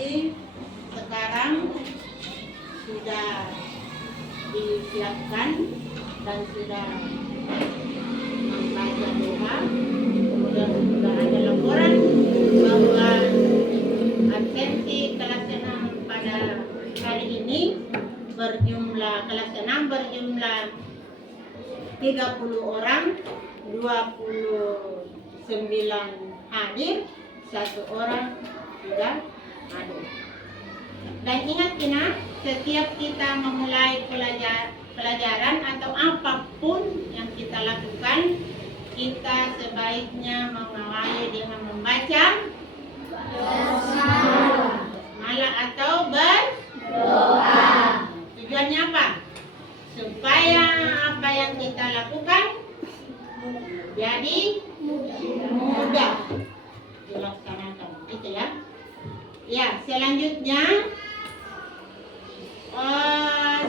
Jadi sekarang sudah disiapkan dan sudah membaca doa. Kemudian sudah ada laporan bahwa absensi kelas 6 pada hari ini berjumlah kelas 6 berjumlah 30 orang, 29 hadir, 1 orang tidak hadir. Dan ingat Kina, setiap kita memulai pelajaran atau apapun yang kita lakukan, kita sebaiknya mengawali dengan membaca basmalah atau berdoa. Tujuannya apa? Supaya apa yang kita lakukan jadi mudah dilaksanakan. Itu ya. Ya, selanjutnya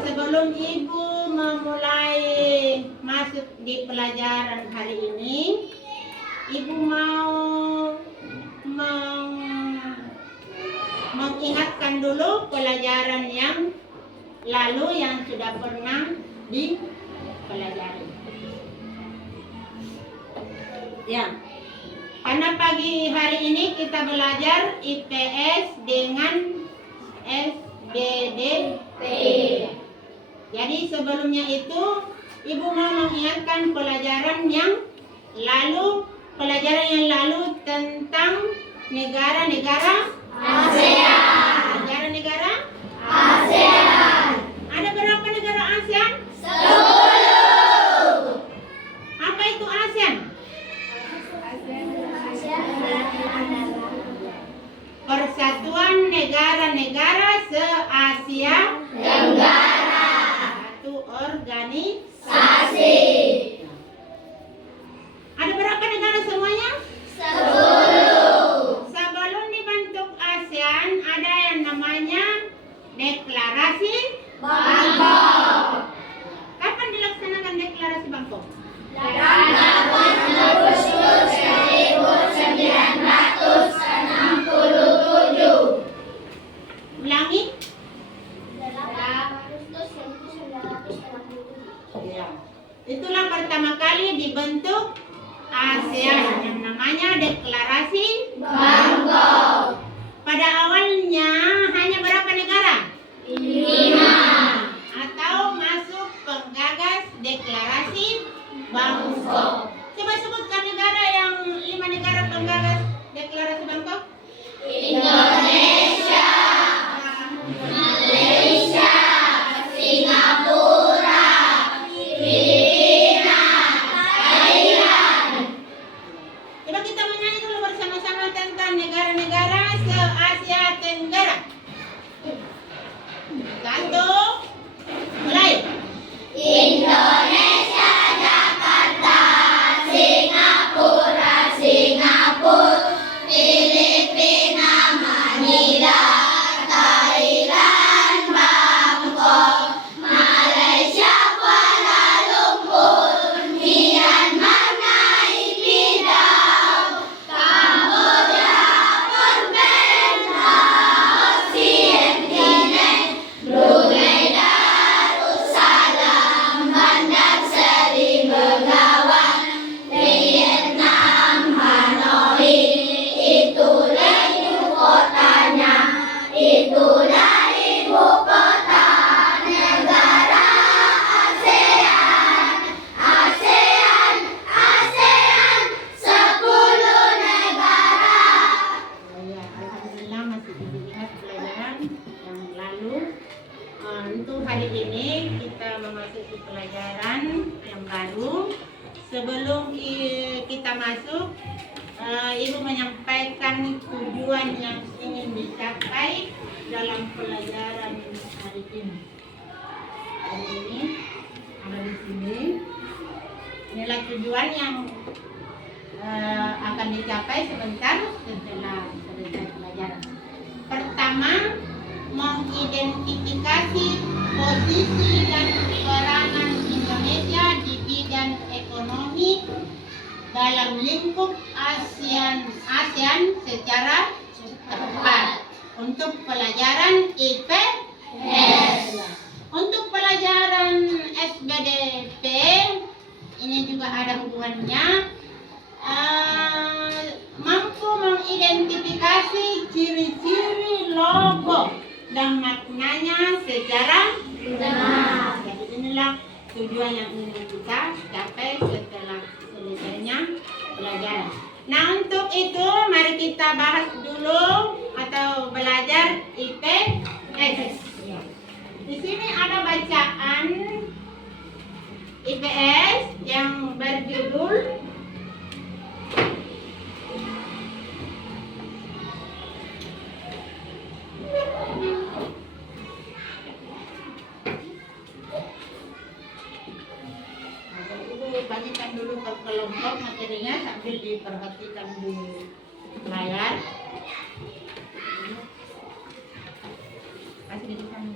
sebelum Ibu memulai masuk di pelajaran hari ini, Ibu mau mengingatkan dulu pelajaran yang lalu yang sudah pernah dipelajari. Ya, karena pagi hari ini kita belajar IPS dengan SBDP. Jadi sebelumnya itu Ibu mau mengingatkan pelajaran yang lalu tentang negara-negara ASEAN. Negara-negara ASEAN. Ada berapa negara ASEAN? 10. Apa itu ASEAN? Persatuan negara-negara se-Asia Tenggara. Satu organisasi. Ada berapa negara semuanya? 10. Sebelum dibentuk ASEAN ada yang namanya Deklarasi Bangkok. Kapan dilaksanakan Deklarasi Bangkok? 8 Agustus 1967. Ulangi. 8 Agustus 1967. Ya. Itulah pertama kali dibentuk ASEAN yang namanya Deklarasi Bangkok. Pada awalnya hanya berapa negara? 5. Atau masuk penggagas Deklarasi Bangkok. Coba sebutkan negara yang 5 negara penggagas Deklarasi Bangkok. Indonesia, Malaysia, Singapura, Filipina, Thailand. Coba kita menyanyi dulu bersama-sama tentang negara-negara se-Asia Tenggara. 1, mulai. Indonesia, Jakarta, Singapura, Filipina, Manila, Thailand, Bangkok, Malaysia, Kuala Lumpur, Myanmar, Naypyidaw, Kamboja, Phnom Penh, Laos, Vietnam, Brunei Darussalam, Bandar Seri Begawan, Vietnam, Hanoi. Itulah ibu kotanya, itulah ibu kota negara ASEAN. ASEAN, ASEAN, 10 negara. Ya, alhamdulillah masih ingat pelajaran yang lalu. Untuk hari ini kita memasuki pelajaran yang baru. Sebelum kita masuk, Ibu menyampaikan tujuan yang ingin dicapai dalam pelajaran hari ini. Hari ini ada di sini. Inilah tujuan yang akan dicapai sebentar setelah selesai pelajaran. Pertama, mengidentifikasi posisi dan peranan Indonesia di bidang ekonomi dalam lingkup ASEAN secara tepat. Untuk pelajaran IPS. Untuk pelajaran SBDP ini juga ada hubungannya. Mampu mengidentifikasi ciri-ciri logo dan maknanya secara benar. Jadi inilah tujuan yang ingin kita capai setelah selesainya pelajaran. Nah, untuk itu mari kita bahas dulu atau belajar IPS. Di sini ada bacaan IPS yang berjudul bagikan dulu ke kelompok materinya sambil diperhatikan di layar. Kasih di sana.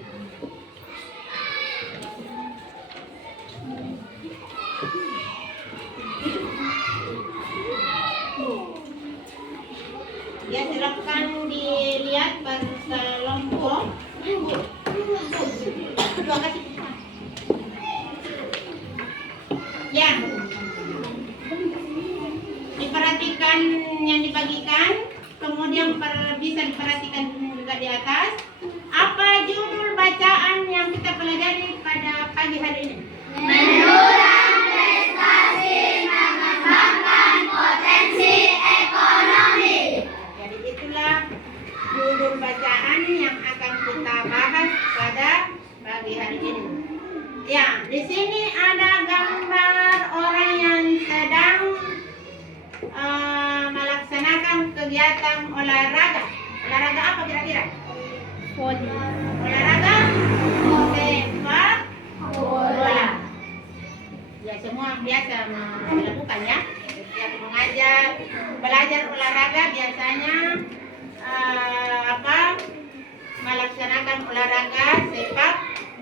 Ya, silakan dilihat per kelompok. Dua kasih. Ya, diperhatikan yang dibagikan, kemudian bisa diperhatikan juga di atas. Apa judul bacaan yang kita pelajari pada pagi hari ini? Menurut prestasi mengembangkan potensi ekonomi. Jadi itulah judul bacaan yang akan kita bahas pada pagi hari ini. Ya, di sini ada gambar orang yang sedang melaksanakan kegiatan olahraga. Olahraga apa kira-kira? Olahraga sepak bola. Ya, semua biasa melakukan ya. Setiap belajar olahraga biasanya melaksanakan olahraga sepak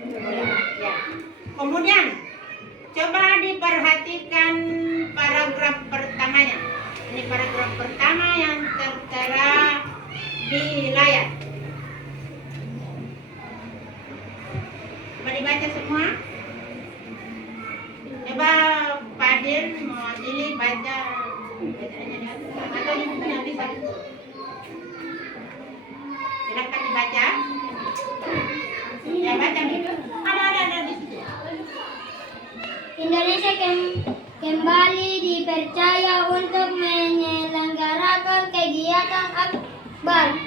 bola. Ya. Kemudian coba diperhatikan paragraf pertamanya. Ini paragraf pertama yang tertera di layar. Coba dibaca semua. Coba Fadil mewakili baca bacaannya di atas atau di bukunya bisa. Silakan dibaca. Ya, baca gitu. Ada di situ. Indonesia kembali dipercaya untuk menyelenggarakan kegiatan Akbar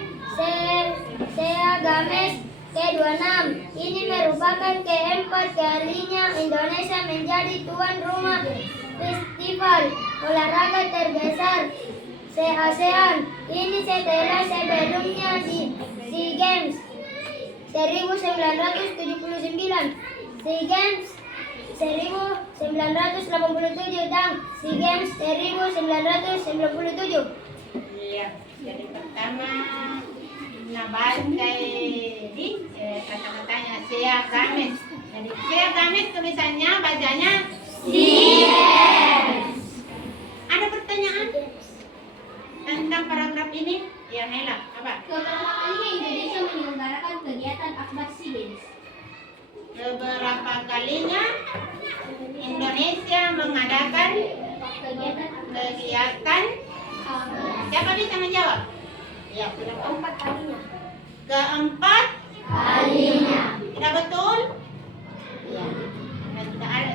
Seagames ke-26. Ini merupakan keempat kalinya Indonesia menjadi tuan rumah festival olahraga terbesar se-ASEAN. Ini setelah sebelumnya di SEA Games 1979, SEA Games 1987 dan SEA Games 1997. Iya, jadi pertama baca di kata-katanya Seagames. Jadi Seagames tulisannya bacanya Yes. Ada pertanyaan tentang paragraf ini? Ya, Nela, apa? Beberapa kali Indonesia menyelenggarakan kegiatan Akbar SEA Games. Beberapa kalinya Indonesia mengadakan kegiatan. Siapa bisa menjawab? Ya, sudah keempat kalinya. Keempat Kalinya. tidak betul? Ya,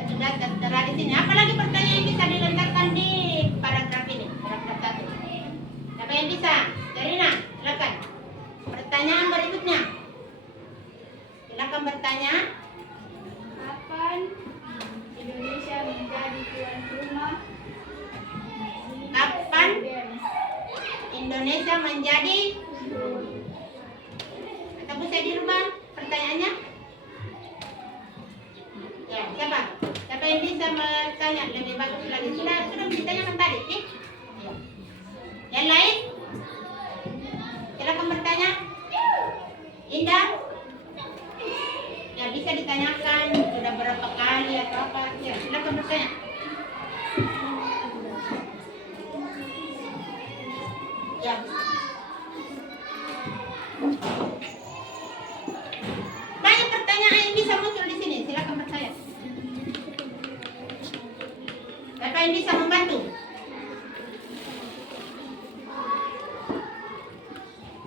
sudah tertera di sini. Apalagi pertanyaan yang bisa dilontarkan di paragraf ini, paragraf 1. Siapa yang bisa? Darina, silakan. Pertanyaan berikutnya. Silakan bertanya. Kapan Indonesia menjadi tuan rumah? Kapan Indonesia menjadi? Atau bisa dirubah pertanyaannya? Ya, siapa? Siapa yang bisa bertanya lebih bagus lagi? Sudah ditanyakan tadi, ya? Yang lain? Silakan bertanya. Indah? Ya, bisa ditanyakan sudah berapa kali atau apa? Ya, silakan bertanya. Ya.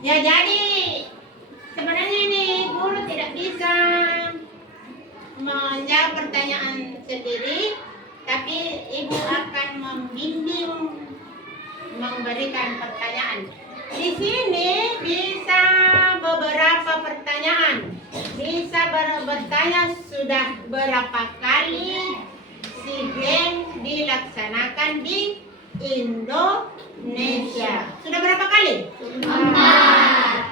Ya jadi sebenarnya ini guru tidak bisa menjawab pertanyaan sendiri, tapi ibu akan membimbing memberikan pertanyaan. Di sini bisa beberapa pertanyaan. Bisa bertanya sudah berapa kali SEA Games dilaksanakan di Indonesia. Sudah berapa kali? 4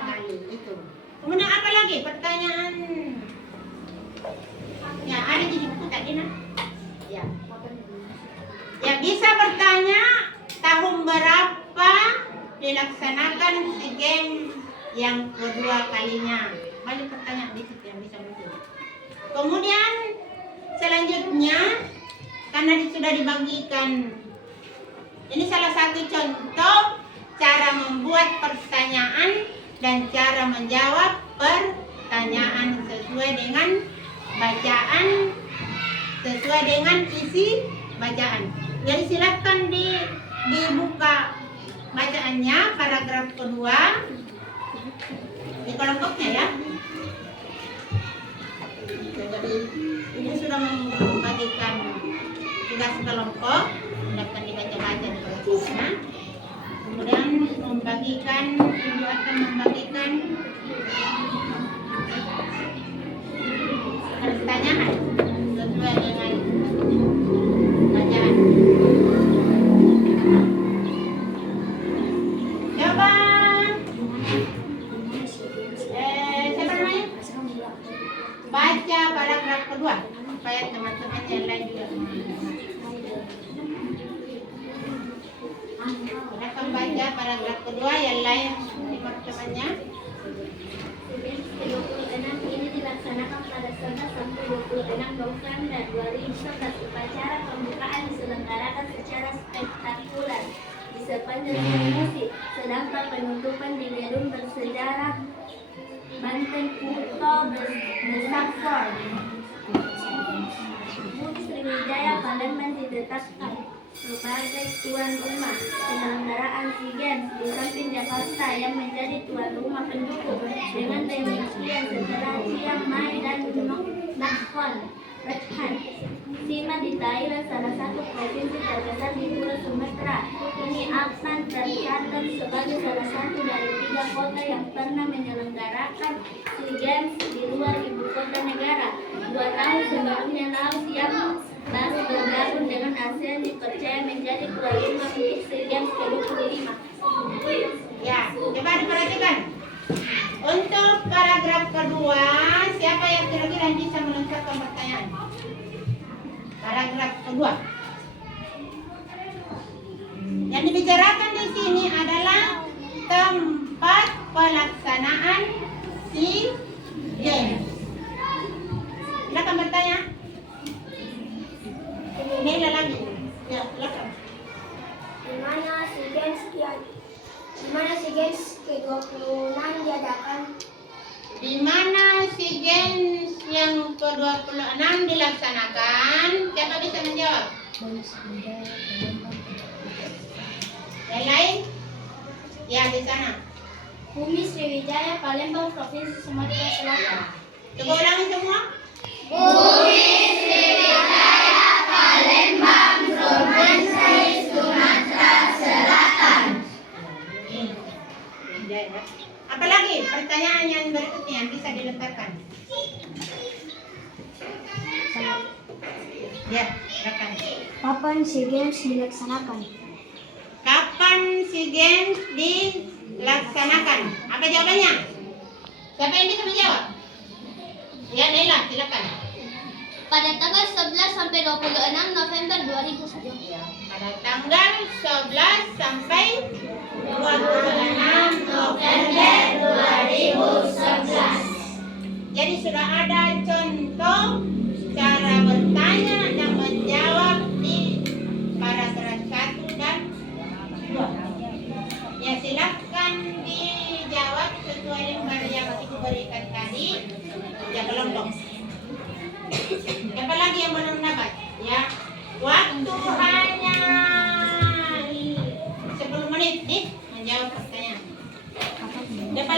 kali itu. Kemudian apa lagi pertanyaan? Ya, ada di buku tadi nah. Ya. Ya, bisa bertanya tahun berapa dilaksanakan SEA Games yang kedua kalinya. Banyak pertanyaan di situ yang bisa muncul. Kemudian selanjutnya karena sudah dibagikan, ini salah satu contoh cara membuat pertanyaan dan cara menjawab pertanyaan sesuai dengan bacaan, sesuai dengan isi bacaan. Jadi silakan dibuka bacaannya paragraf kedua di kelompoknya ya. Jadi ibu sudah membagikan tugas kelompok, akan dibaca-baca di kelompoknya. Kemudian ibu akan membagikan pertanyaan sesuai dengan bacaan. Coba siapa namanya? Baca paragraf kedua supaya teman-teman yang lain juga akan baca paragraf kedua yang lain teman-temannya. Ke-26 ini dilaksanakan pada 11 sampai 26 November 2011. Upacara pembukaan diselenggarakan secara spektakuler di sepanjang musim, sedangkan penutupan di gedung bersejarah Banten Kuto Besakfor. Bumi Sriwijaya Palembang ditetapkan sebagai tuan rumah penyelenggaraan SEA Games di samping Jakarta yang menjadi tuan rumah pendukung. Dengan demikian setelah Chiang Mai dan Nakhon Ratchham, Sima di Thailand, salah satu provinsi terbesar di Pulau Sumatera, ini akan tercatat sebagai salah satu dari 3 kota yang pernah menyelenggarakan SEA Games di luar ibu kota negara. 2 tahun sebelumnya Laos yang baru bergabung dengan ASEAN dipercaya menjadi tuan rumah untuk SEA Games ke-25. Ya, coba diperhatikan. Untuk paragraf kedua, siapa yang kira-kira bisa melengkapkan pertanyaan? Paragraf kedua. Yang dibicarakan di sini adalah tempat pelaksanaan SEA Games. Silakan bertanya. Nela lagi. Ya, silakan. Di mana SEA Games ke-26 diadakan? Di mana SEA Games yang ke-26 dilaksanakan? Siapa bisa menjawab? Yang lain? Ya, di sana. Bumi Sriwijaya Palembang, Provinsi Sumatera Selatan. Coba ulangi semua. Bumi Sriwijaya Palembang, Provinsi Sumatera Selatan. Apalagi pertanyaan yang berikutnya yang bisa dilontarkan? Ya, silakan. Kapan SEA Games dilaksanakan? Kapan SEA Games dilaksanakan? Apa jawabannya? Siapa yang bisa menjawab? Ya, Naila, silakan. Pada tanggal 11 sampai 26 November 2001. Ya, pada tanggal 11 sampai 26 November 2011. Jadi sudah ada contoh cara bertanya dan menjawab di paragraf 1 dan 2. Ya, silakan dijawab sesuai lembar yang Ibu berikan tadi. Ya, kelompok. Siapa lagi yang belum dapat? Ya, waktu hanya 10 menit nih menjawab pertanyaan. Dapat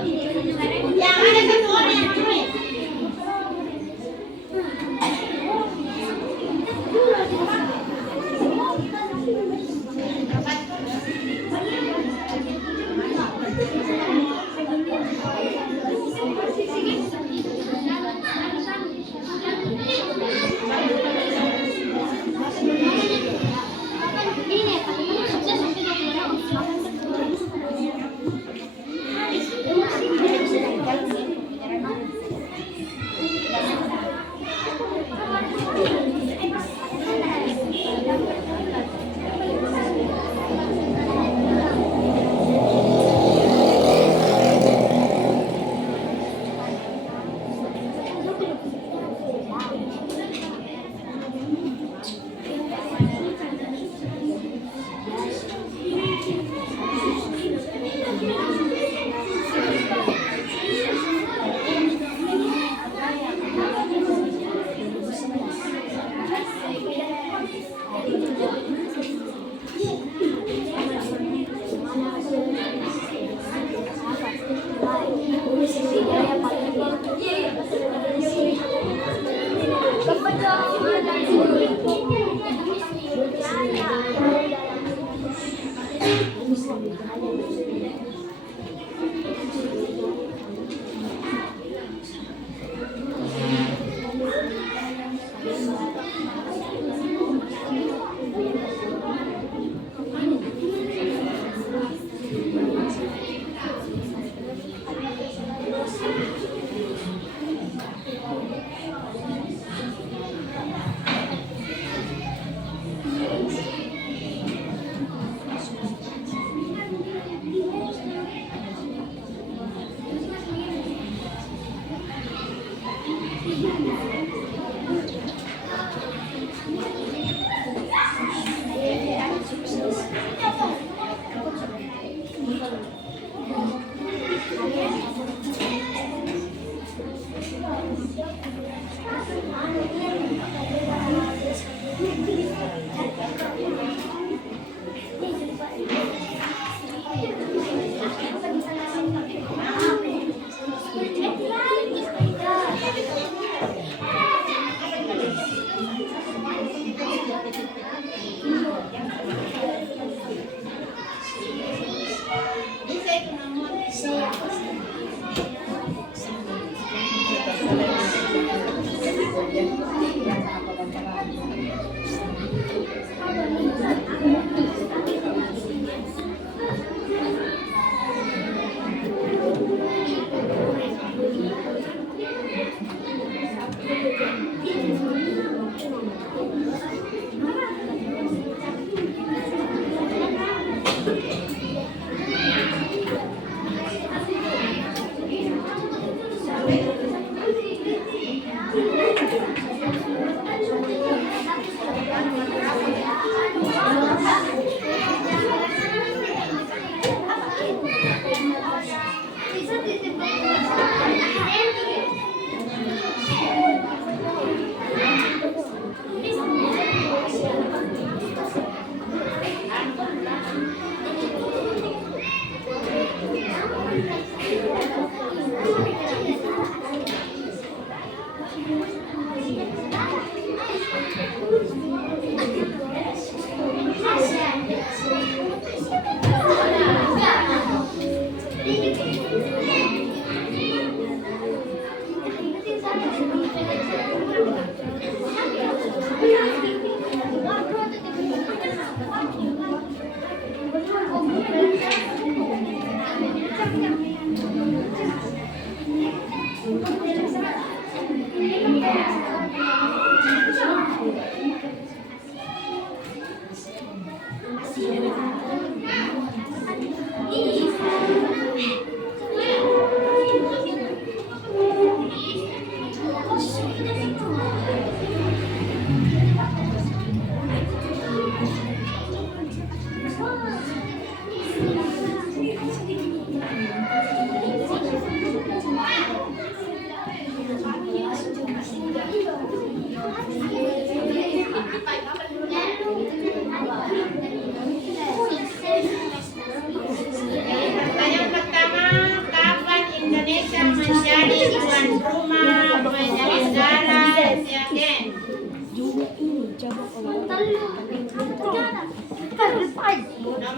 Yang ada satu orang yang tulis.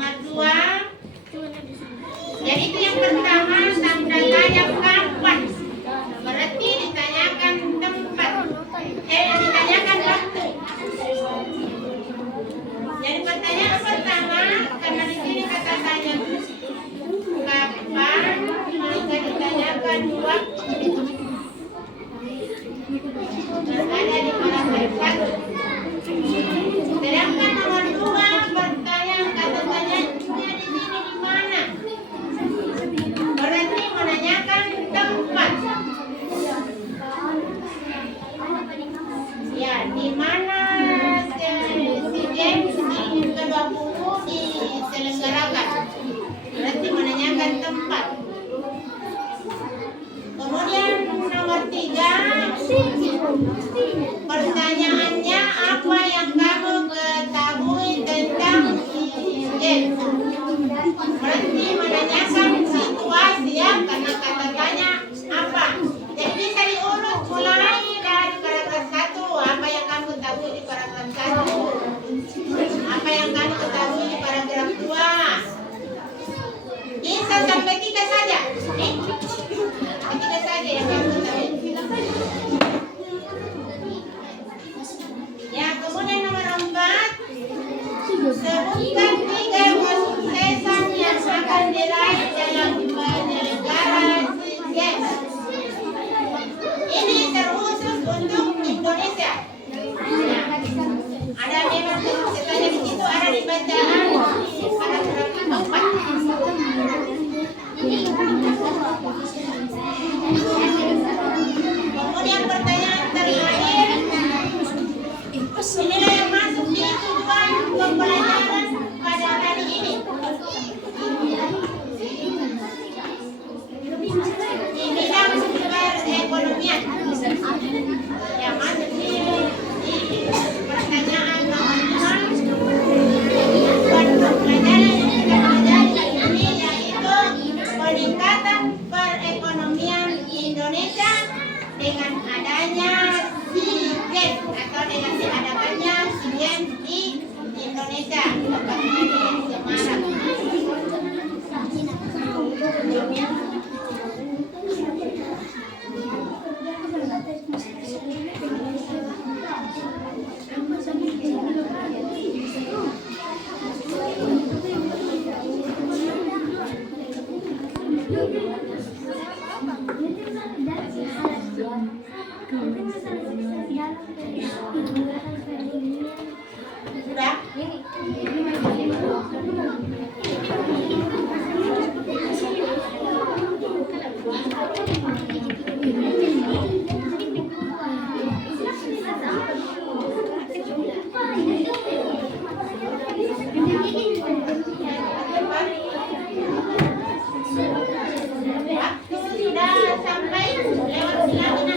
Nomor 2, jadi itu yang pertama tanda tanya kapan. Berarti ditanyakan tempat. Ditanyakan waktu. Jadi pertanyaan pertama, karena di sini kata tanya kapan, maka ditanyakan waktu. Berada di paragraf 1. Sedangkan nomor 2, pertanyaan kata tanyanya di sini di mana? Berarti menanyakan tempat. Ya, di mana SEA Games ke-20 diselenggarakan. Berarti menanyakan tempat. Kemudian nomor 3, pertanyaannya apa yang kamu ketahui tentang SEA Games. Berarti menanyakan situasi ya, karena kata tanya apa. Jadi bisa diurut mulai dari paragraf 1, apa yang kamu ketahui di paragraf 1, apa yang kamu ketahui di paragraf 2. Bisa sampai 3 saja. Tiga saja yang kamu ketahui. Ya, kemudian nomor 4, sebutkan 3 kesuksesan yang akan diraih dalam penyelenggaraan SEA Games. Ini terkhusus untuk Indonesia. Ya, ada memang kesuksesannya di situ, ada di bacaan paragraf 4. Kemudian pertanyaan terakhir, inilah yang masuk di tujuan pembelajaran pada hari ini. Di bidang perekonomian yang masuk di pertanyaan nomor 5, tujuan pembelajaran yang kita pelajari ini yaitu peningkatan perekonomian Indonesia dengan adanya SEA Games atau dengan diadakannya SEA Games di Indonesia, tepatnya di Semarang. Sudah? Waktu sudah sampai, lewat silakan.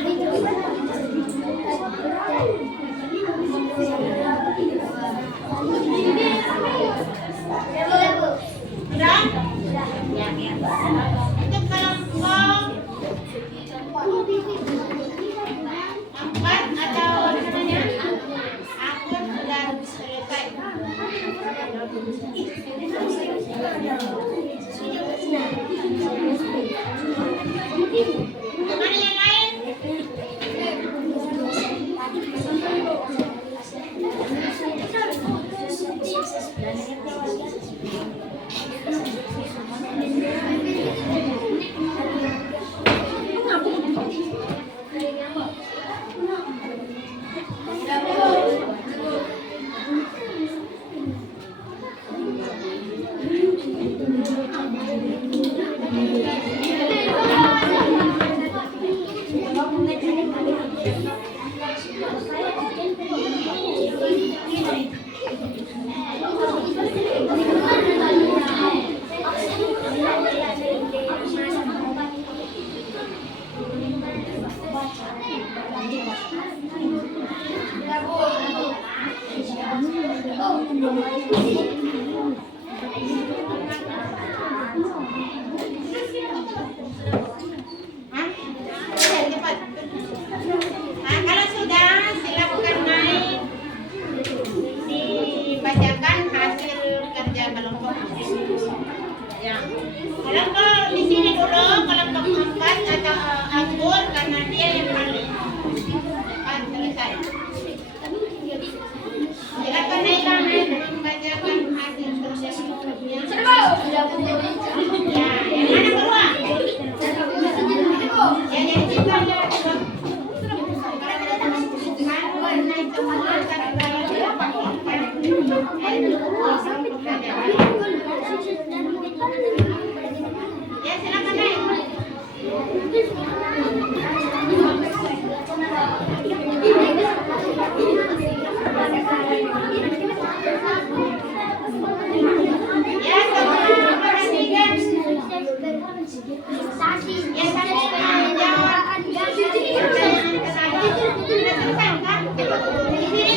Ya, Sabrina, jawab pertanyaan ke saya. Sudah selesai kan? Di sini?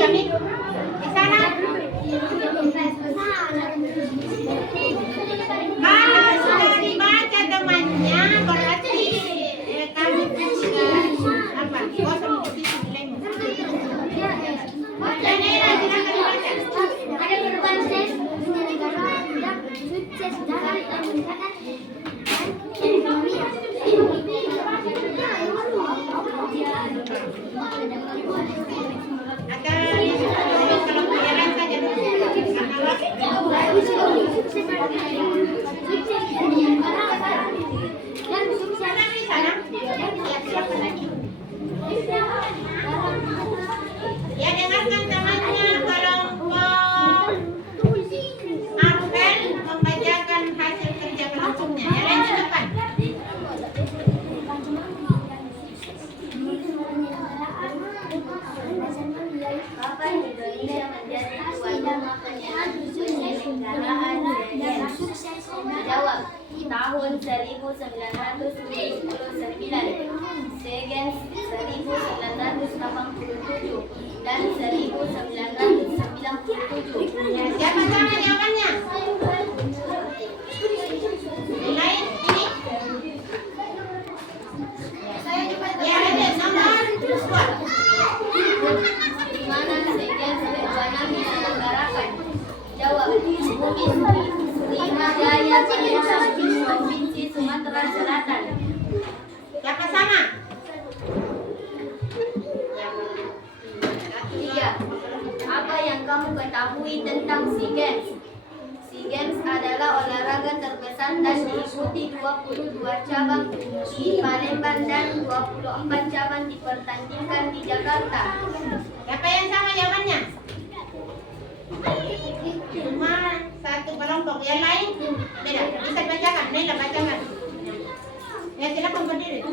Kami di sana. Kalau sudah dibaca temannya, berarti kami juga apa? Kosong di sini nilaimu. Ya, Naila, silakan dibaca. Ada perubahan negara yang sukses dalam peningkatan ekonomi. Ada kalau pelajaran saja dulu. Sana di sana. Ya, silakan lagi. Ya, dengarkan temannya kelompok Apel membacakan hasil kerja kelompoknya. Ya, lanjut depan. Kapan Indonesia menjadi tuan rumah penyelenggaraan SEA? Jawab, tahun 1979, SEA Games 1987 dan 1997. Ya, siapa sama jawabannya? Lain ini. Ya, ada nomor 2. Di mana SEA Games keduanya diselenggarakan? Jawab, Bumi Sriwijaya Provinsi Sumatera Selatan. Siapa sama? Tiga. Apa yang kamu ketahui tentang SEA Games? SEA Games adalah olahraga terbesar dan diikuti 22 cabang di Palembang dan 24 cabang dipertandingkan di Jakarta. Siapa yang sama jawabannya? Cuma satu kelompok, yang lain beda. Bisa bacakan, Naila bacakan. Ya, silakan berdiri. Ya,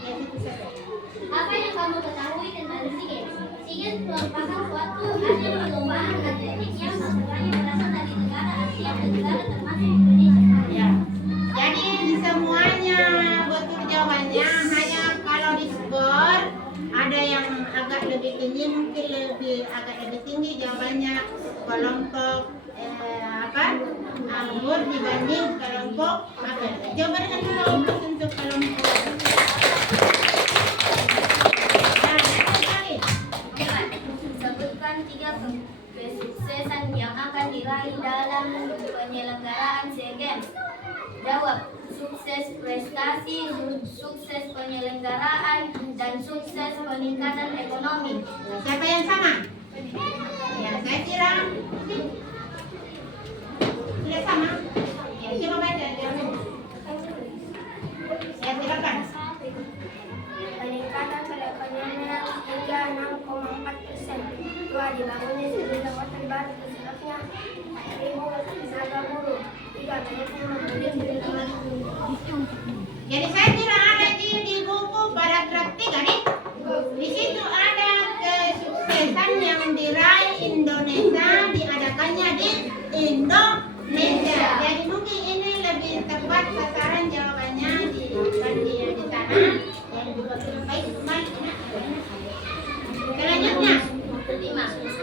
situ saja. Apa yang kamu ketahui tentang SEA Games? SEA Games merupakan suatu ajang perlombaan atletik yang semuanya berasal dari negara Asia Tenggara termasuk Indonesia. Ya. Jadi semuanya betul jawabannya, hanya kalau di skor ada yang agak lebih tinggi, mungkin agak lebih tinggi jawabannya kelompok anggur dibanding kelompok apel. Coba dengan kelompok untuk kelompok. Nah, lagi. Sebutkan 3 kesuksesan yang akan diraih dalam penyelenggaraan SEA Games. Jawab, sukses prestasi, sukses penyelenggaraan, dan sukses peningkatan ekonomi. Siapa yang sama? Ya, saya kira tidak sama. Ya, coba baca jawabannya. Ya, silakan. Peningkatan perekonomian hingga 6,4%. Dua, dibangunnya sejumlah hotel baru di sebabnya 1.000 tenaga buruh. 3, banyaknya membeli kebutuhan. Jadi saya kira ada di buku paragraf 3 nih. Di situ ada kesuksesan yang diraih Indonesia, diadakannya di Indonesia. Jadi mungkin ini lebih tepat sasaran jawabannya di sana. Yang juga baik kembali. Selanjutnya. 5.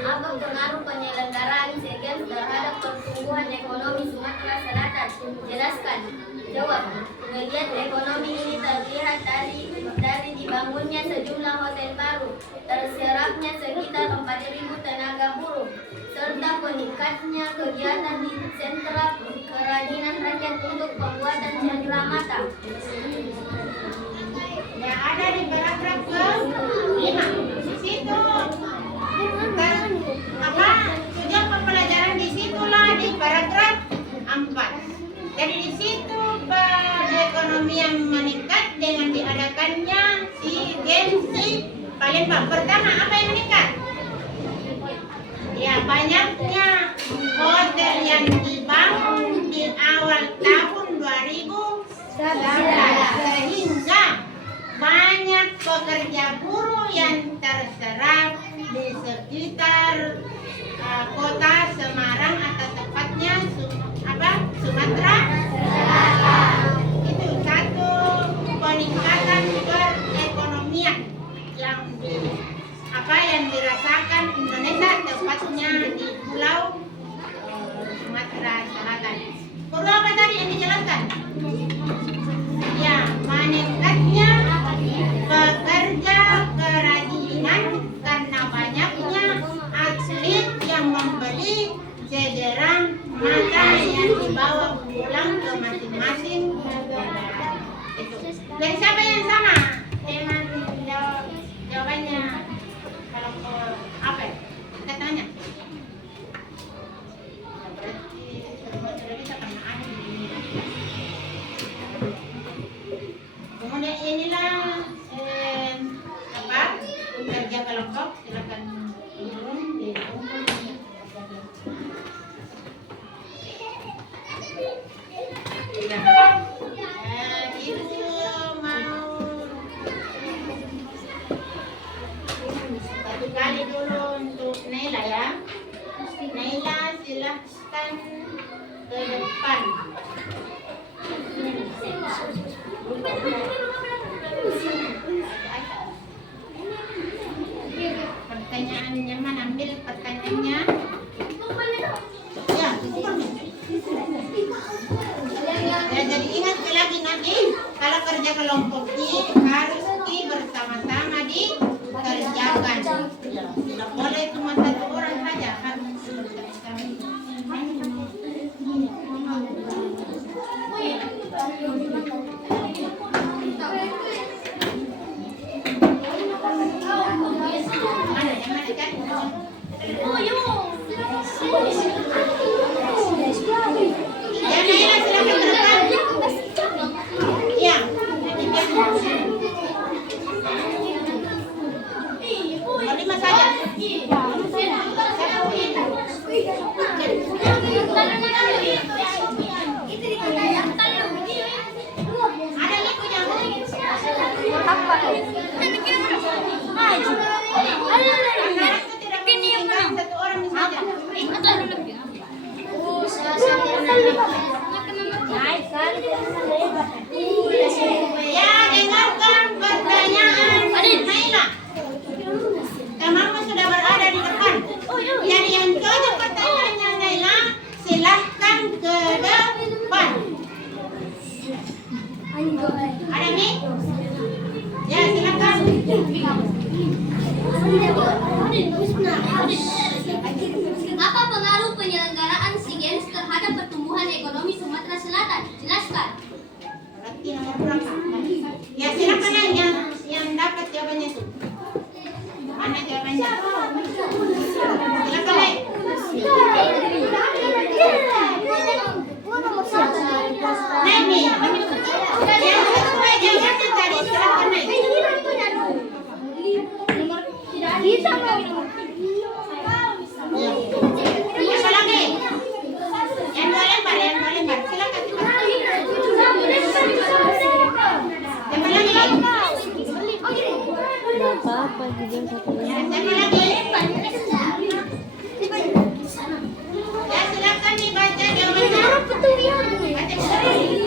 Apa pengaruh penyelenggaraan SEA Games terhadap pertumbuhan ekonomi Sumatera Selatan? Jelaskan. Jawab. Geliat ekonomi ini terlihat dari dibangunnya sejumlah hotel baru, terserapnya sekitar 4.000 tenaga buruh, serta meningkatnya kegiatan di sentra kerajinan rakyat untuk pembuatan cendera mata. Ya, ada di paragraf ke-5. Di situ tujuan pembelajaran di situlah di paragraf 4. Jadi di situ perekonomian meningkat dengan diadakannya SEA Games di Palembang. Pertama, apa yang meningkat? Ya, banyaknya hotel yang dibangun di awal tahun 2011 sehingga banyak pekerja buruh yang terserap di sekitar kota Semarang atau tepatnya Sumatera itu satu peningkatan perekonomian yang yang dirasakan Indonesia tepatnya di Pulau Sumatera Selatan. Perlu apa tadi yang dijelaskan? Ya, meningkatnya pekerja kerajinan karena banyaknya atlet yang membeli sederhana mata yang dibawa pulang ke masing-masing negara. Itu. Dari siapa yang sama? Dengan jawabannya kalau apa? Kita tanya. Berarti sudah bisa karena ada di sini. Kemudian inilah kerja kelompok, silakan turun di Ibu mau satu kali dulu untuk Naila ya. Naila silahkan ke depan. Pertanyaannya mana? Ambil pertanyaannya. Ya, jadi ingat lagi nanti kalau kerja kelompok ini harus bersama-sama dikerjakan. Tidak boleh cuma satu orang saja, harus bersama-sama. Ya, dengarkan pertanyaan Naila. Kamu sudah berada di depan. Jadi yang cocok pertanyaannya Naila, silahkan ke depan. Ada nih? Ya, silakan. Apa pengaruh penyelenggaraan SEA Games terhadap pertumbuhan ekonomi Sumatera Selatan? Jelaskan. Berarti nomor berapa? Ya, silakan yang dapat jawabannya itu. Mana jawabannya? Silakan, Le. Nemi. Yang sesuai jawabannya tadi, silakan, Le. Apa lagi? Yang dua lembar. Silakan. Siapa lagi? Apa-apa juga satu Siapa lagi? Ya, silakan dibaca jawabannya. Baca sendiri.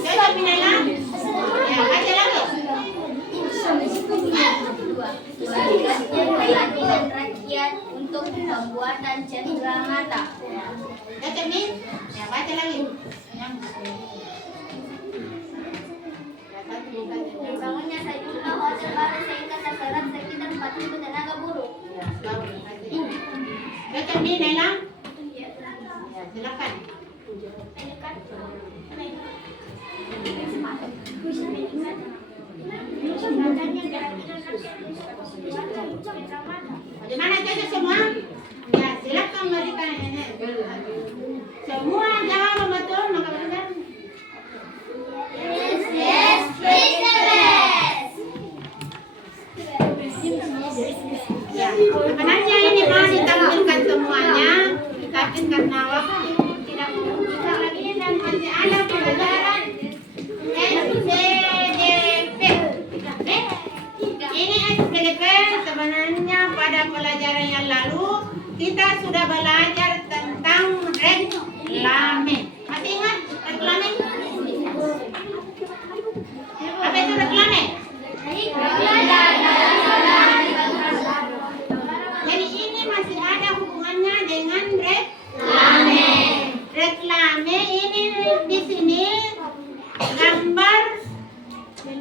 Cocok, Naila? Ya, baca lagi. Keadilan rakyat untuk pembuatan cendera mata. Cocok, Min? Ya, baca lagi. Dibangunnya sejumlah hotel baru sehingga terserap sekitar 4.000 tenaga buruh. Cocok, Min, Naila? Ya, silakan. Bagaimana cocok semua? Ya, silakan berikan ini. Semua jawab betul, maka benar. Yes, Ya, sebenarnya ini mau ditampilkan semuanya, tapi karena waktu tidak bisa lagi dan masih ada pelajaran SPDP. Ini SPDP sebenarnya pelajaran yang lalu kita sudah belajar tentang reklame. Masih ingat reklame? Apa itu reklame? Jadi ini masih ada hubungannya dengan reklame. Reklame ini di sini gambar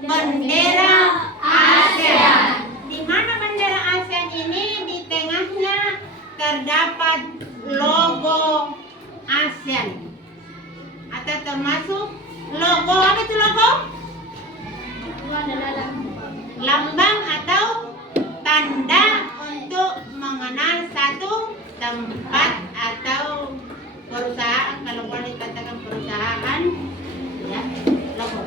bendera ASEAN. Di mana bendera ASEAN ini di tengahnya terdapat logo ASEAN. Atau termasuk logo, apa itu logo? Lambang atau tanda untuk mengenal satu tempat atau perusahaan. Kalau boleh dikatakan perusahaan, ya, logo.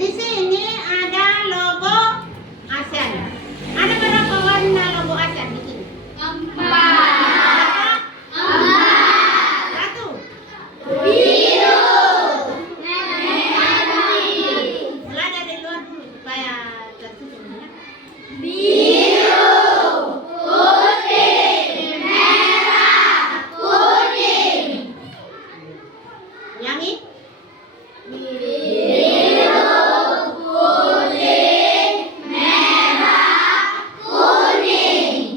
Di sini ada logo ASEAN. Ada berapa warna logo ASEAN di sini? 4. Satu. Biru. Mulai dari luar dulu supaya tertutup ya. Biru, putih, merah, kuning. Ulangi. Biru, putih, merah, kuning.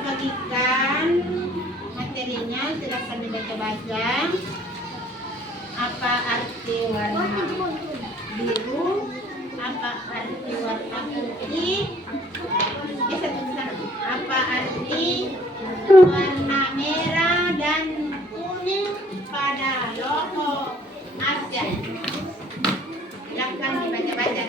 Bagikan materinya, silakan dibaca-baca. Apa arti warna biru? Apa arti warna putih? Apa arti warna merah dan kuning pada logo ASEAN? Silakan dibaca-baca.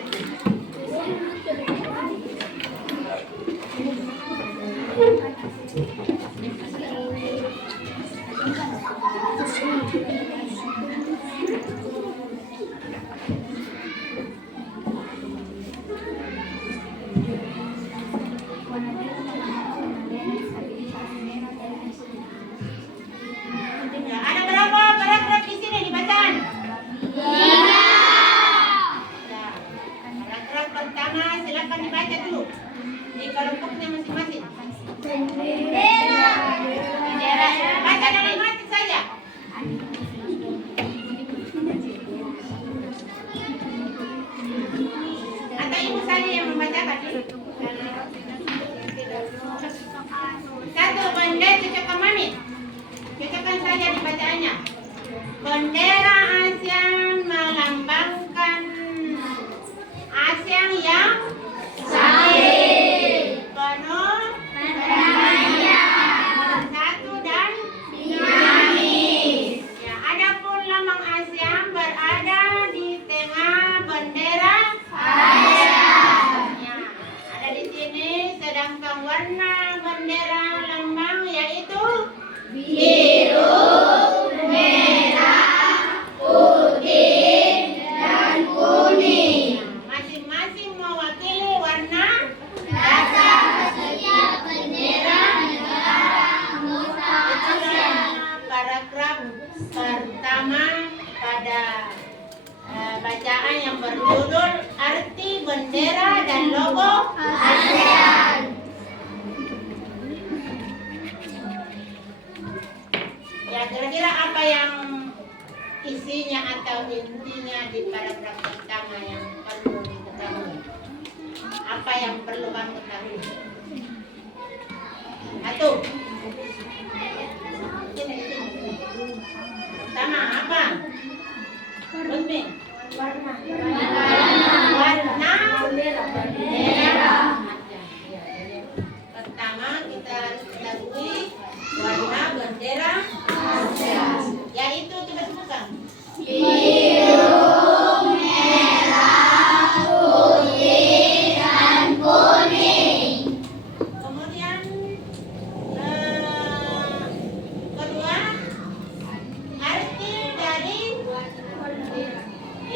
Ya, ada berapa paragraf di sini dibacaan? 3. Ya, paragraf pertama silakan dibaca dulu di kelompoknya masing-masing. Baca dari hati saja. Atau ibu saya yang membacakan. Satu, bendera cocokkan mami. Cocokkan saja dibacaannya. Bendera ASEAN melambangkan ASEAN yang sakit, penuh perdamaian, satu dan dinamis. Ya, adapun lambang ASEAN berada di tengah bendera ASEAN. Ya, ada di sini. Sedangkan warna bendera lambang yaitu biru, merah, putih, dan kuning. Masing-masing mewakili warna dasar setiap bendera negara anggota ASEAN. Paragraf pertama pada bacaan yang berjudul Arti Bendera dan Logo ASEAN. Ya, kira-kira apa yang isinya atau intinya di paragraf pertama yang perlu diketahui? Apa yang perlu kamu ketahui? Satu. Pertama apa? Rutmi. Warna bendera. Pertama kita ketahui warna bendera ASEAN, yaitu coba sebutkan. Biru, merah, putih, dan kuning. Kemudian kedua, arti dari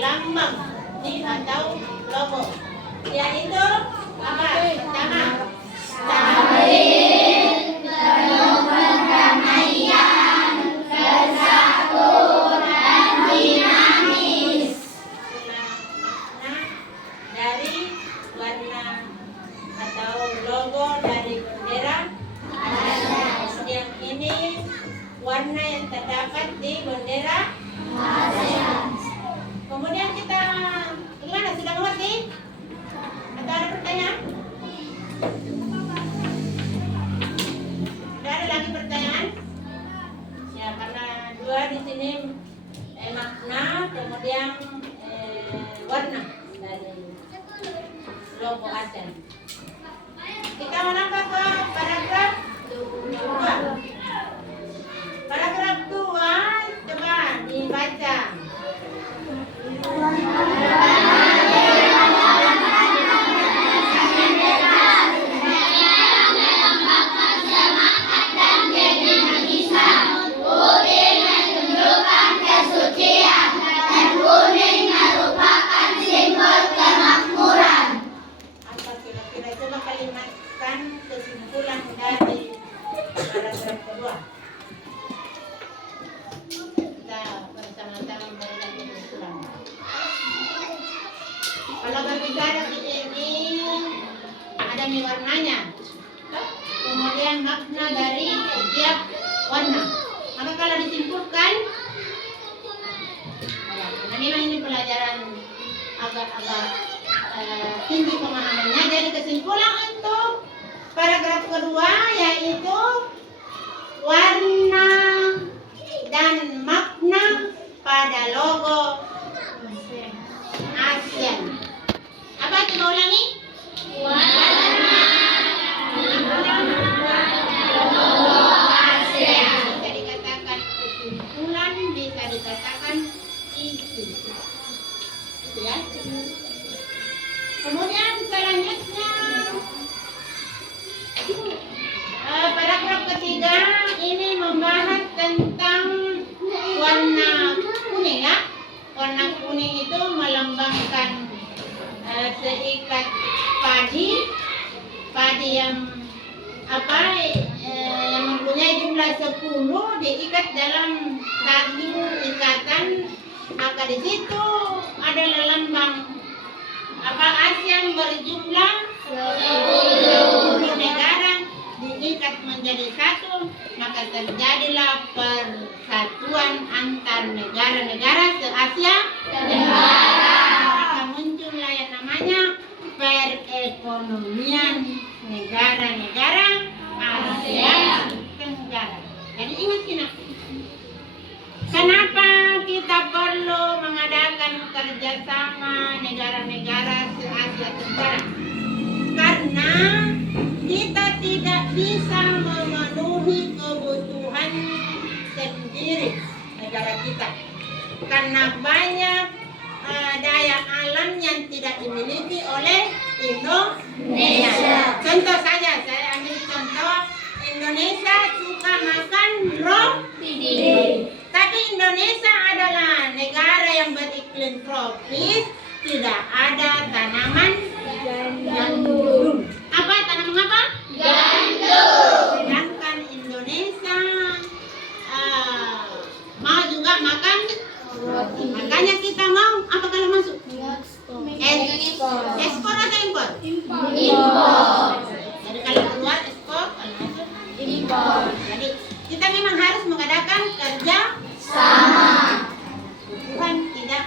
lambang. Ini ada logo, yaitu apa? Pertama, dari warna atau logo dari bendera Asia. Yang ini warna yang terdapat di bendera Asia. Kemudian kita gimana, sudah mengerti? Atau ada pertanyaan? Tidak ada lagi pertanyaan? Ya, karena dua di sini makna, kemudian warna dari logo ASEAN. Kita melangkah ke paragraf 2. Paragraf 2, coba dibaca. Apa kira-kira, coba kalimatkan kesimpulan dari paragraf kedua. Kita bersama-sama memberikan kesimpulan. Kalau berbicara di ini ada warnanya, kemudian makna dari setiap warna. Maka kalau disimpulkan, nah memang ini pelajaran agak tinggi pemahamannya. Jadi kesimpulan untuk paragraf kedua yaitu warna dan makna pada logo ASEAN. Apa, coba ulangi? Warna logo ASEAN. Bisa dikatakan kesimpulan, bisa dikatakan isi. Itu ya. Kemudian selanjutnya paragraf ketiga ini membahas tentang warna kuning ya. Warna kuning itu melambangkan seikat padi yang yang mempunyai jumlah 10 diikat dalam satu ikatan. Maka di situ adalah lambang ASEAN berjumlah 10 negara diikat menjadi satu, maka terjadilah persatuan antar negara-negara se-Asia Tenggara. Maka muncullah yang namanya perekonomian negara-negara Asia Tenggara. Jadi ingat kita, kenapa kita perlu mengadakan kerjasama negara-negara se-Asia Tenggara? Karena kita tidak bisa memenuhi kebutuhan sendiri negara kita, karena banyak daya alam yang tidak dimiliki oleh Indonesia. Contoh saja, saya ambil contoh, Indonesia suka makan roti. Tapi Indonesia adalah negara yang beriklim tropis, tidak ada tanaman gandum. Apa tanaman apa? Gandum. Sedangkan Indonesia mau juga makan roti. Makanya kita mau apa kalau masuk? Ekspor atau impor? Impor. Jadi kalau keluar ekspor, kalau masuk impor. Jadi kita memang harus mengadakan kerja sama. Tuhan tidak.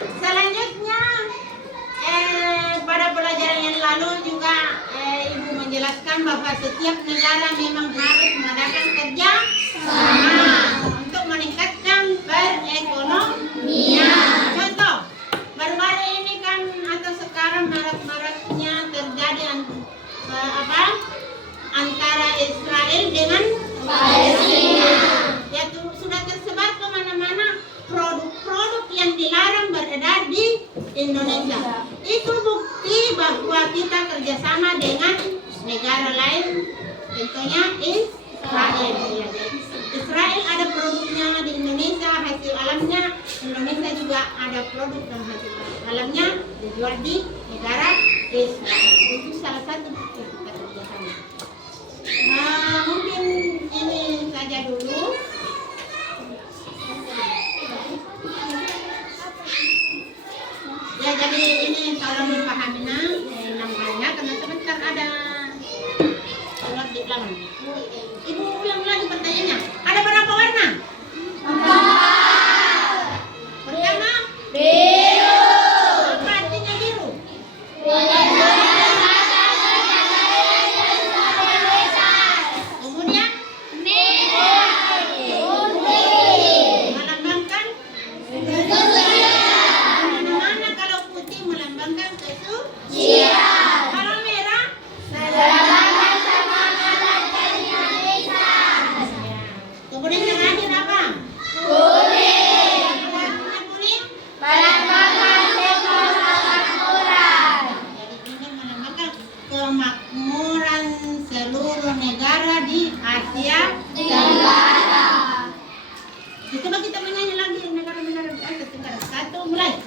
Selanjutnya pada pelajaran yang lalu juga Ibu menjelaskan bahwa setiap negara memang harus mengadakan kerja sama untuk meningkatkan perekonomian. Contoh, baru-baru ini kan atau sekarang marak-maraknya terjadi antara Israel dengan Palestina. Ya sudah tersebar kemana-mana produk-produk yang dilarang beredar di Indonesia. Itu bukti bahwa kita kerjasama dengan negara lain, tentunya Israel. Ya, Israel ada produknya di Indonesia, hasil alamnya. Indonesia juga ada produk dan hasil alamnya dijual di negara Israel. Itu salah satu bukti kita kerjasama. Nah, mungkin ini saja dulu. Ya, jadi ini tolong dipahami namanya karena sebentar ada surat di belakang. Ibu ulang lagi pertanyaannya. Ada berapa warna? 4. Pertama? Biru. Apa artinya biru? Kemudian? Melambangkan? Mana kalau putih melambangkan kesucian. Kalau merah? Kemudian yang terakhir apa? Kuning. Warna kuning? Jadi ini melambangkan kemakmuran seluruh negara di Asia Tenggara. Coba kita menyanyi lagi negara-negara di Asia Tenggara. 1, mulai.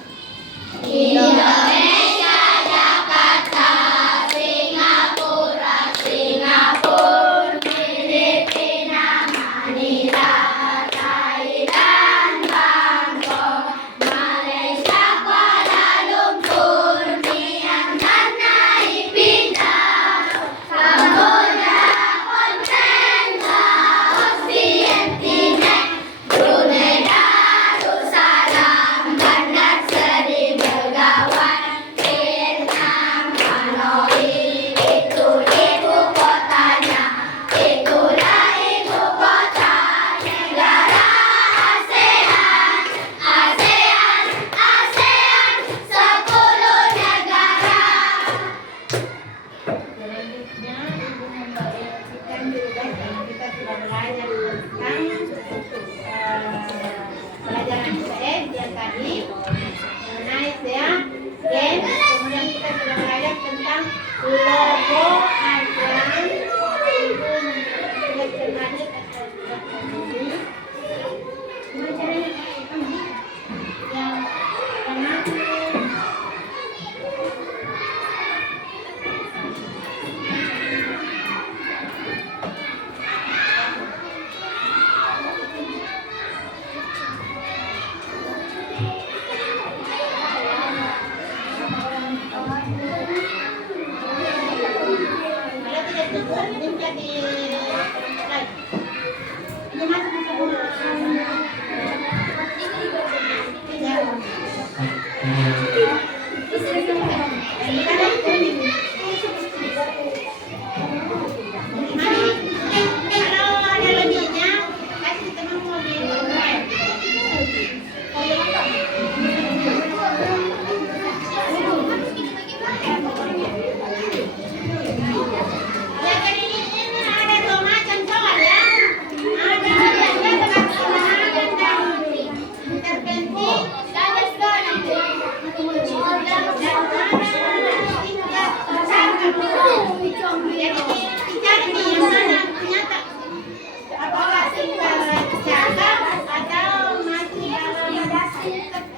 Indonesia, Jakarta, Singapura, Filipina, Manila, Thailand, Bangkok, Malaysia, Kuala Lumpur, Myanmar, Filipina, Kamboja, Phnom Penh, Laos, Vietnam, Brunei Darussalam, Bandar Seri Begawan, Vietnam, Hanoi, itu ibu kotanya, itulah ibu kota negara ASEAN, ASEAN, ASEAN, 10 negara. Selanjutnya Ibu membagikan juga yang kita sudah belajar tentang pelajaran IPS yang tadi mengenai gen. Kemudian kita sudah belajar tentang logo ASEAN. Itu sudah terjadi gimana caranya yang karena kalau tidak cukup minta di like. Ini masuk semua. Kalau ada lebihnya, kasih teman mobil. Ya, kan ini ada 2 macam soal ya. Ada yang terkait dengan intervensi dan jadi dicari nih yang mana ternyata apakah tinggal cakap atau masih mana lagi cakap? Ya kasih teman.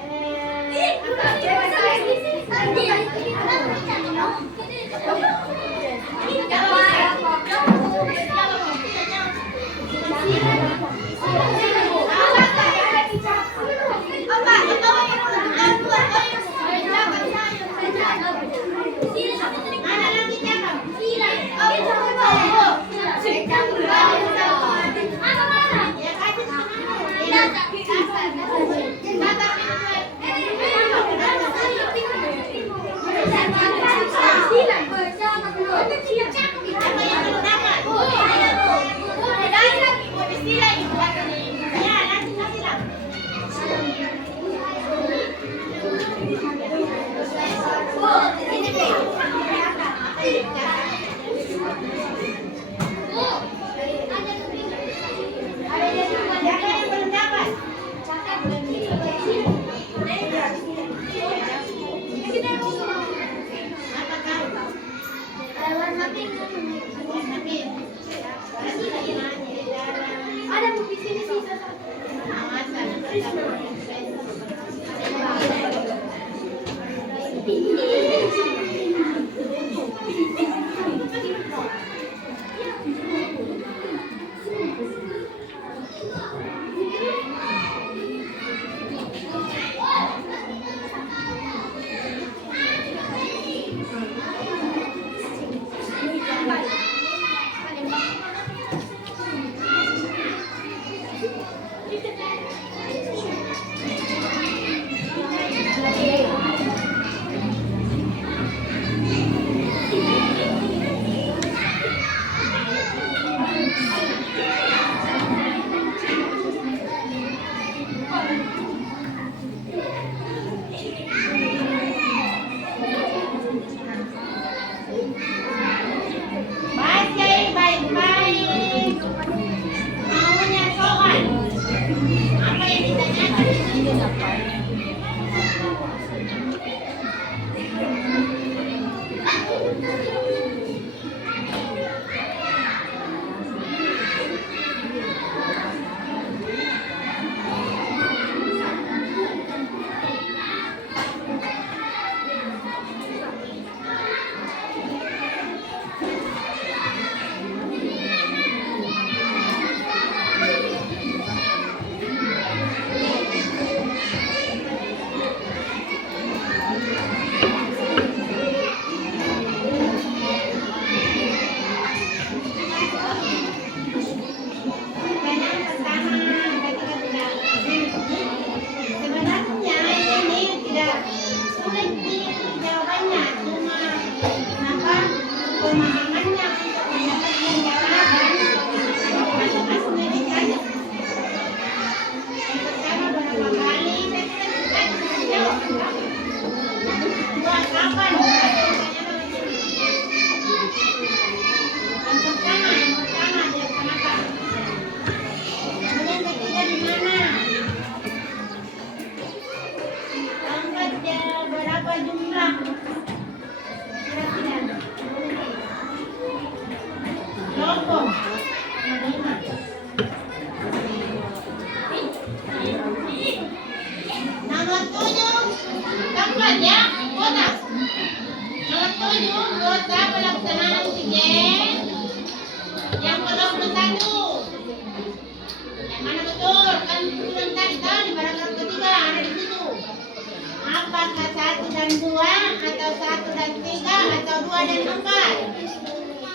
dan 2 atau 1 dan 3 atau 2 dan 4?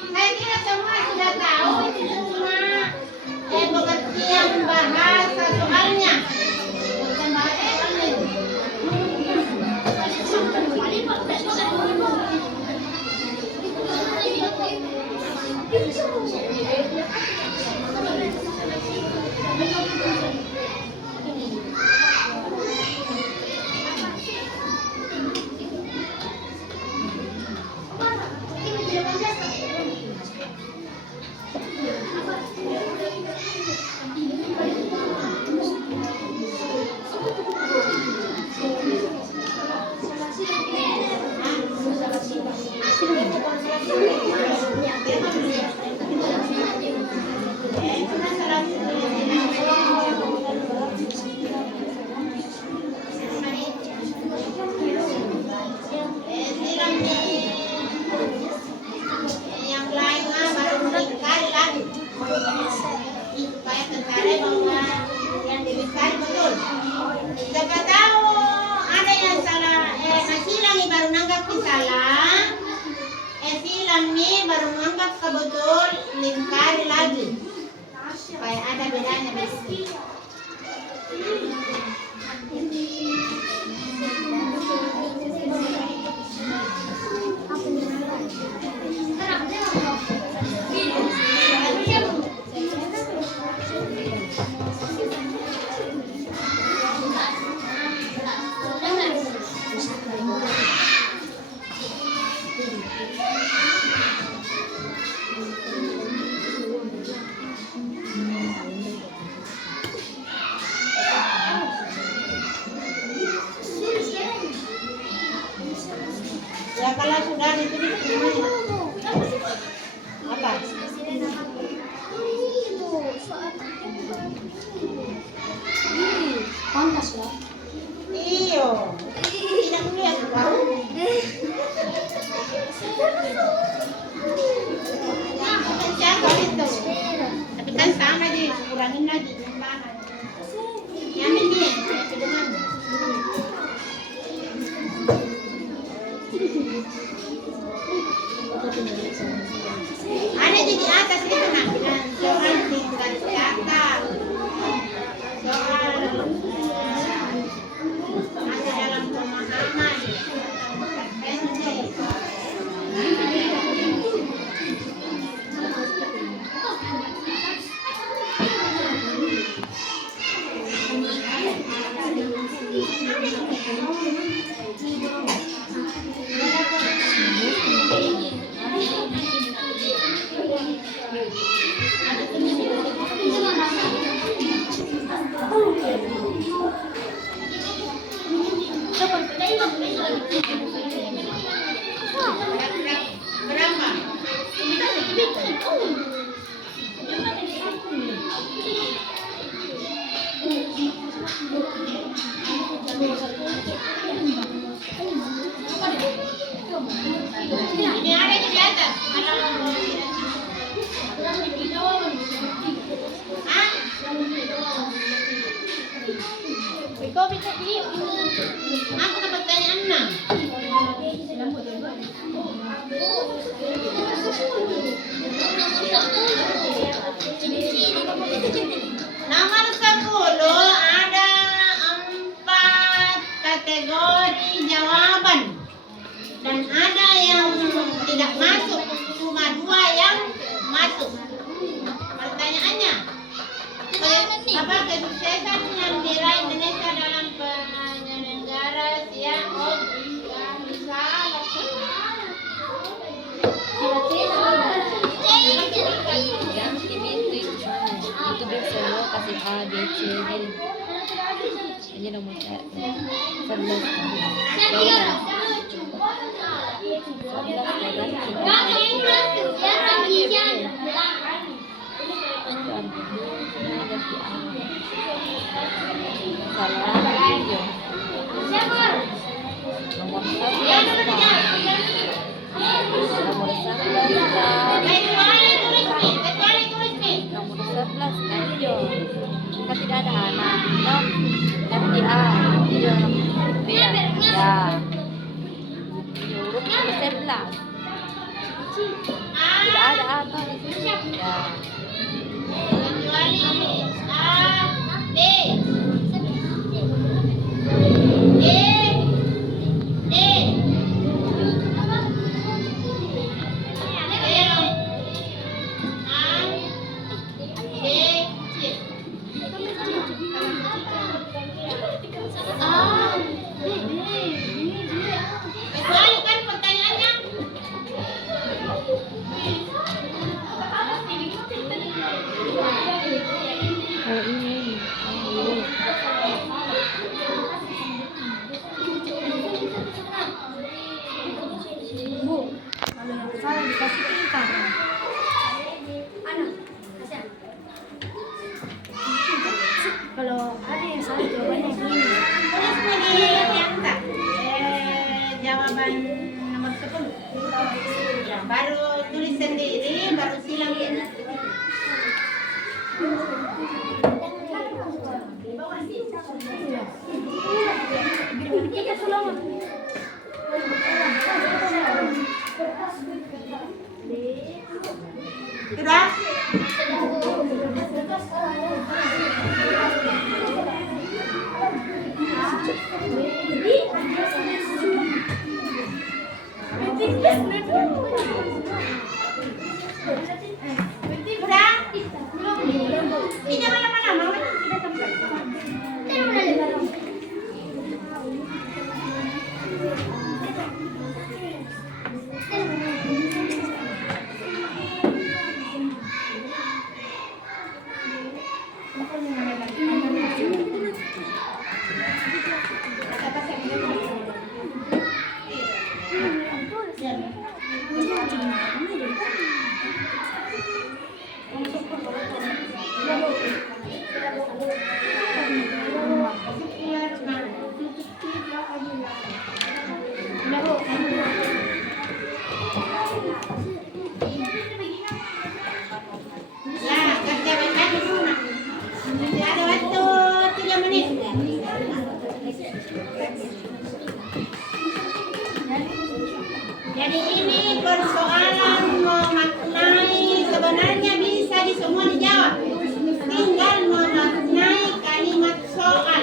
Saya kira semua sudah tahu itu cuma pengertian bahasa soalnya. Bukan bahasa soalnya. Yang lain baru dikali lagi supaya tertarik bahwa yang dibisari betul. Siapa tahu ada yang salah, silang ini baru nanggap salah, silang ini baru nanggap kebetul, lingkari lagi supaya ada bedanya betul. Ya kalau sudah ditulis semuanya. Apa? Pantas lah. Iyo. Tidak melihat baru. Siapa itu? Tapi kan sama aja, kurangin lagi tambahan. Yang ini, pegangan. Ada di atas itu nak bilang soal tingkat kata, soal ada dalam pemahaman pendek. Berapa? Ini ada di atas. Ikaw bisa pilih. Aku dapat tanya 6. Nomor 10 ada 4 kategori jawaban dan ada yang tidak masuk, cuma 2 yang masuk. Pertanyaannya, apa kesuksesan yang diraih Indonesia dalam penyelenggara siang Itu biasa lo kasih A, B, C, D. Ini nomor 11. Kan tidak ada anak, no, FDA, ya. atas. A. Tidak ada atau di sini. Ya. Kecuali A, D. D. D. Kecuali kan pertanyaannya. Kalau ini. Bu, kalau yang salah dikasih tingkat. Kalau ada yang salah jawabannya gini. Tulisnya di diangkat. Jawaban nomor 10. Ya, baru tulis sendiri, baru silang ya. Kita pulang. Sudah? Sudah? Ini jangan lama-lama, kita sampai. Ya, kerja baik-baik dulu, nak. Masih ada waktu 3 menit. Jadi ini persoalan memaknai sebenarnya bisa di semua dijawab. Tinggal memaknai kalimat soal.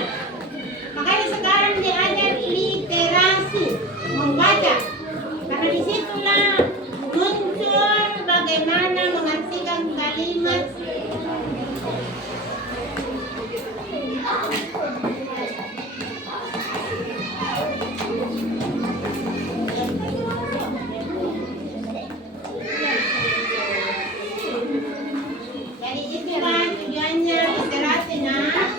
Makanya sekarang diajar literasi, membaca. Karena disitulah muncul bagaimana mengartikan kalimat. Jadi itulah tujuannya literasi, nak,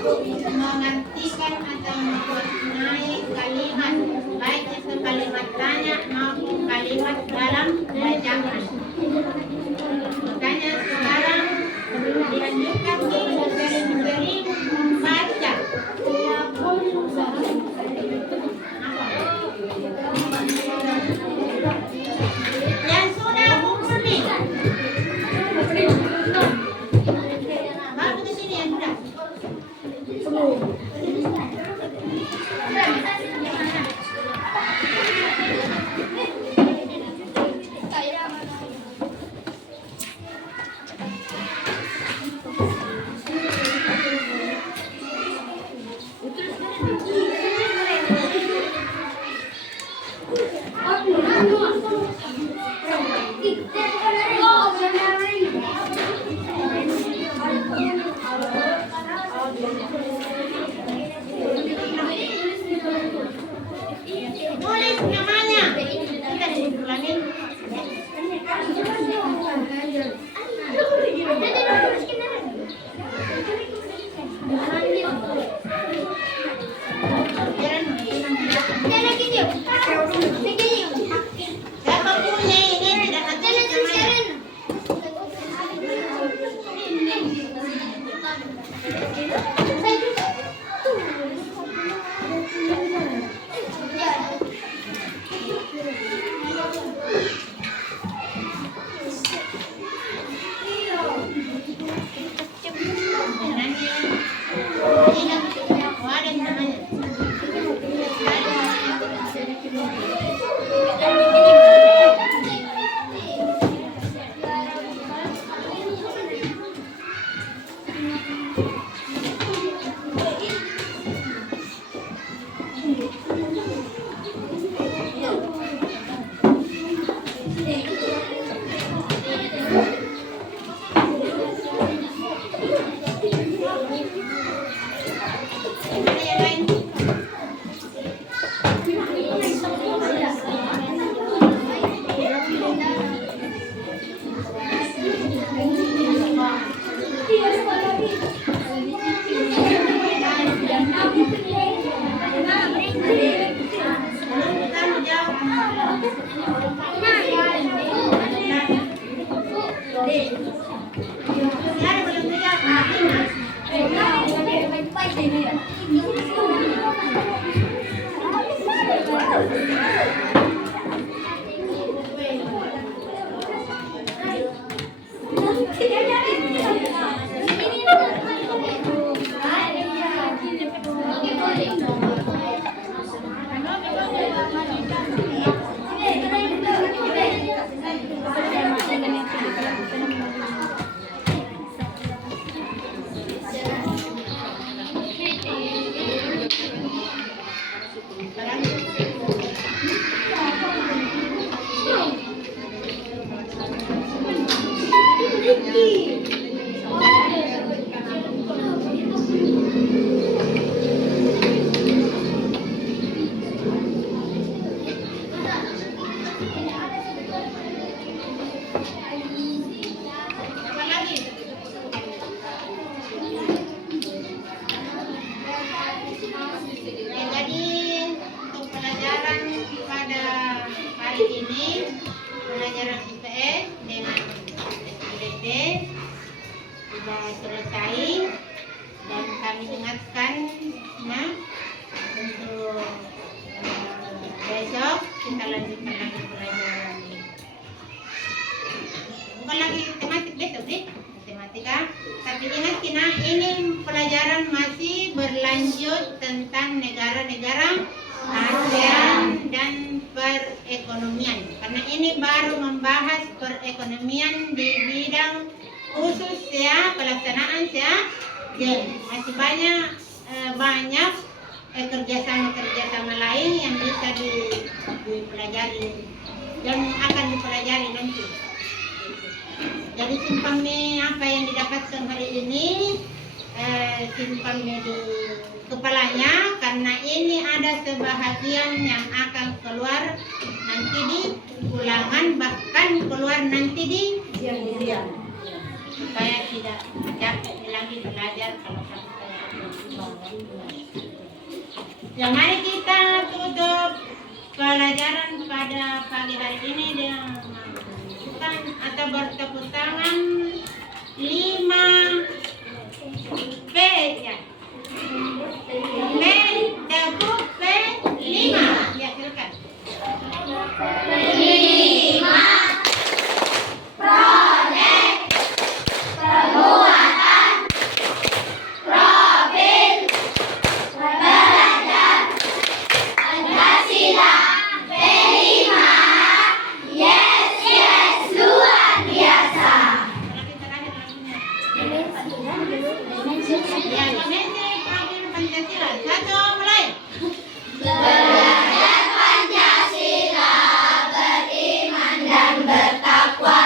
mengartikan atau memaknai kalimat, baik itu kalimat tanya maupun kalimat dalam bacaan. Makanya sekarang dianjurkan sering-sering membaca. Yang sudah kumpul nih. Baru ke sini yang sudah. Tulis namanya. Kita diulangin. Siapa punya ini tidak ada namanya. Siapa belum dijawab? Apa lagi? Ya, jadi untuk pelajaran pada hari ini pelajaran IPS dengan SPDT sudah selesai dan kami ingatkan nah untuk besok kita lanjutkan lagi pelajaran bukan lagi tematik besok deh matematika tapi ingat Kina ini pelajaran masih berlanjut tentang negara-negara ASEAN dan perekonomian karena ini baru membahas perekonomian di bidang khusus ya pelaksanaan ya masih banyak kerjasama lain yang bisa dipelajari dan akan dipelajari nanti. Jadi simpan apa yang didapatkan hari ini simpan di kepalanya karena ini ada sebahagian yang akan keluar nanti di ulangan bahkan keluar nanti di ujian supaya tidak capek lagi belajar kalau sampai ya mari kita tutup pelajaran pada pagi hari ini dengan atau bertepuk tangan 5 P ya. P tepuk P 5 ya silakan. 5. Proyek Perbuatan Profil Belajar Pancasila P5. Yes, yes, luar biasa. Ya, dimensi profil Pancasila. Satu mulai. Belajar Pancasila, beriman dan bertakwa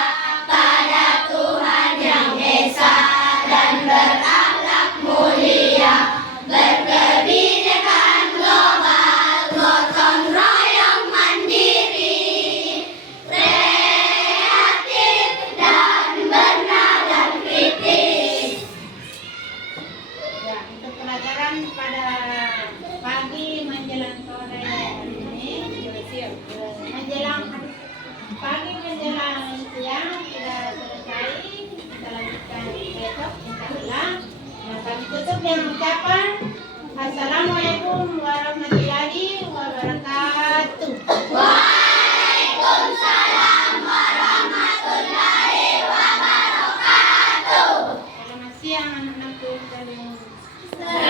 pada Tuhan Yang Esa dan berakhlak mulia, berkebinekaan global, gotong royong mandiri, kreatif dan bernalar kritis. Ya, untuk pelajaran pada pagi menjelang sore hari ini, menjelang pagi menjelang siang sudah selesai. Kita lanjutkan besok insyaallah. Nah, kami tutup dengan ucapan Assalamualaikum warahmatullahi wabarakatuh. Waalaikumsalam warahmatullahi wabarakatuh. Selamat siang anak-anakku sekalian. Selamat